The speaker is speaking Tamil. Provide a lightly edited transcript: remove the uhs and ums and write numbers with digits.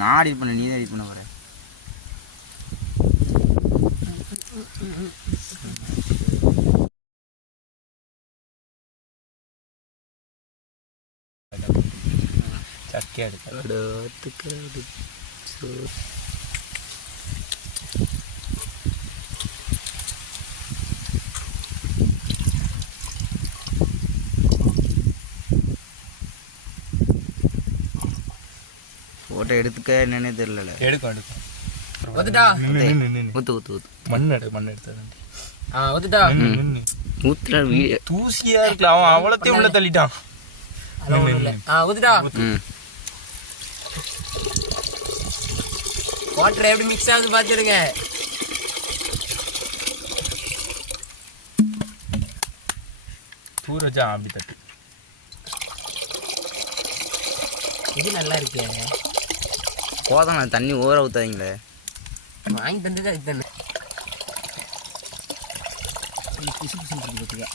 நான் எடிட் பண்ண, நீ தான் எடிட் பண்ண போற. சக்கை எடுத்து ஃபோட்டோ எடுத்துக்க என்னன்னே தெரியல. எடுக்கும் ஊத்துடா. ஊத்து மண் எடுத்து ஊத்துடா. ஊத்துற வீடியோ தூசியா இருக்குல்ல, அவன் அவ்வளோத்தையும் உள்ள தள்ளிட்டான். ஊத்துடா. வாட்டர் எப்படி மிக்ஸ் ஆகுது பார்த்துருங்க. தூரஜா அப்படி தட்டு. இது நல்லா இருக்கே. போதும், நான் தண்ணி ஓர ஊற்றாதீங்களே. வாங்கி தந்துதான் இது தானே. பிசு பிசுன்னு இருக்கு பார்த்துக்க.